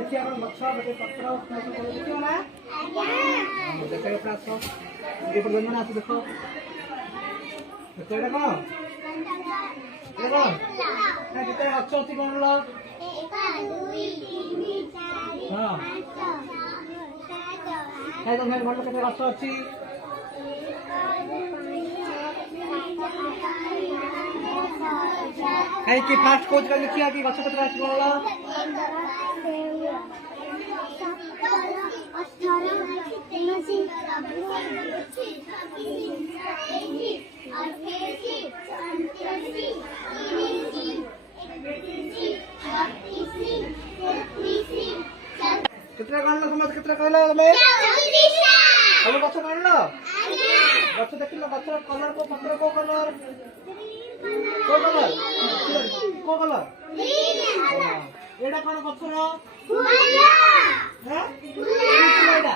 देखिए गछ पत्र देखिए ना देख ये बंधन आस देख देखो ये कौन गछ अच्छी कौन लो हाँ तुम घर के गछ अच्छी कहीं फास्ट खोज कर लिखिया कि गछ केतरा अच्छी कौन लो कितना कान लो समझ कितना कहला मैं हम गछ कान लो गछ देख लो गछ कलर को पत्र को कलर एडा कोन गछ रो फूल हैं फूल एडा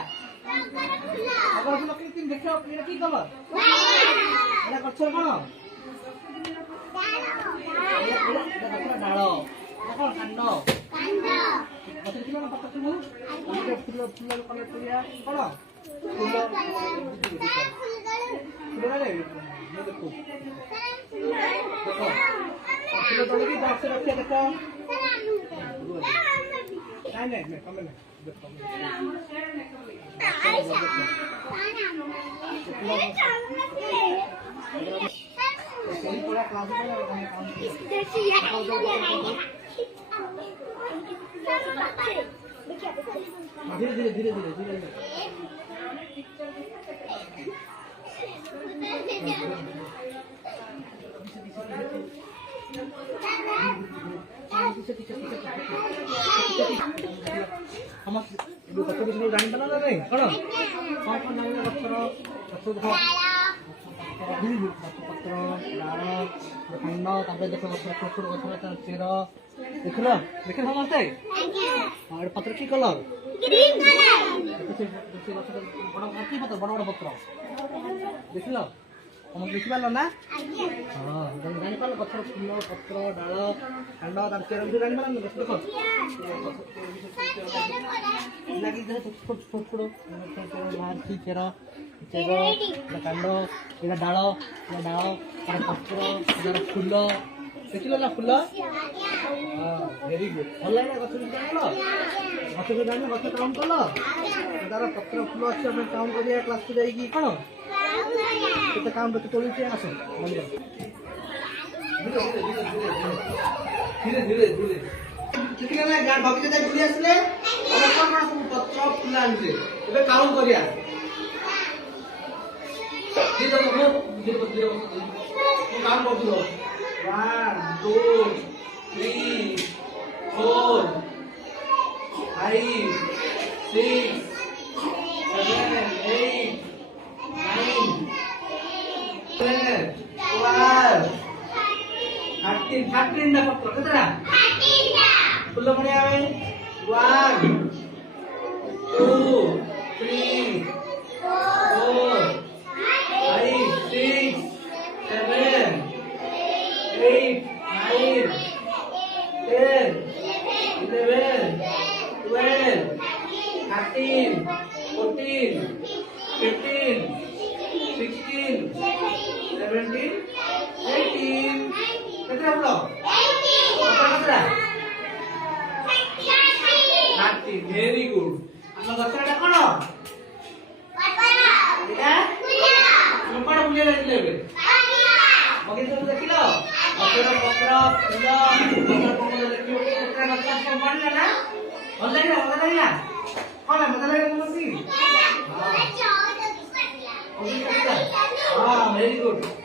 अगर हम लोग तीन देखो एडा की कलर एडा गछ कोन डालो देखो कांड गछ की ना पत्ता सुनो ये फूल कलर करिया कोन फूल ये देखो देखो फूल तोड़ की बॉक्स रखिए देखो नहीं कम नहीं देखो सही पूरा क्लास में धीरे धीरे हम गछ विषय जानी ना नहीं कौन कौन कौन नाम गछर गछ पत्र डाल खंड तापर देख गछ छोट छोट गछ चेर देखल देखे समझते और पत्र की कलर ग्रीन कलर बड़ बड़ पत्र देखल हम लिखि पाल ना हाँ जानी पाल गछर फूल पत्र डाल खंड तार चेर भी जानी पाल देख लगी छोट छोट बाहर की चेर चेर कांड ये डाल तार पत्र फूल देखिल ना फूल हाँ वेरी गुड भल लगे गछ गछ जानी गछ काउंट कल तार पत्र फूल अच्छे आम काउंट करिया क्लास को जाइए कौन केते काउंट के तोड़ी आस धीरे धीरे ठीक है गार्ड भाभी जाई बुली आसले और कोन कोन सब पत्र फूल आनते एबे काउंट करिया धीरे धीरे काउंट कर दो 1 2 3 4 5 6 7 8 9 10 12 13 ना पत्र केतरा 13 फुल मणि आवे 1 2 3 4 5 6 7 8 9 10 11 12 13 14 15 16 17 18 कितना बोलो 30 वेरी गुड हम गछटा कोन एटा हम कोन बुले लेले मगे तो देखिलो पत्र पत्र फूल पत्र देखियो कितना गछ सब बनला ना भल लागला कोन मजा लागला तुमसी हां वेरी गुड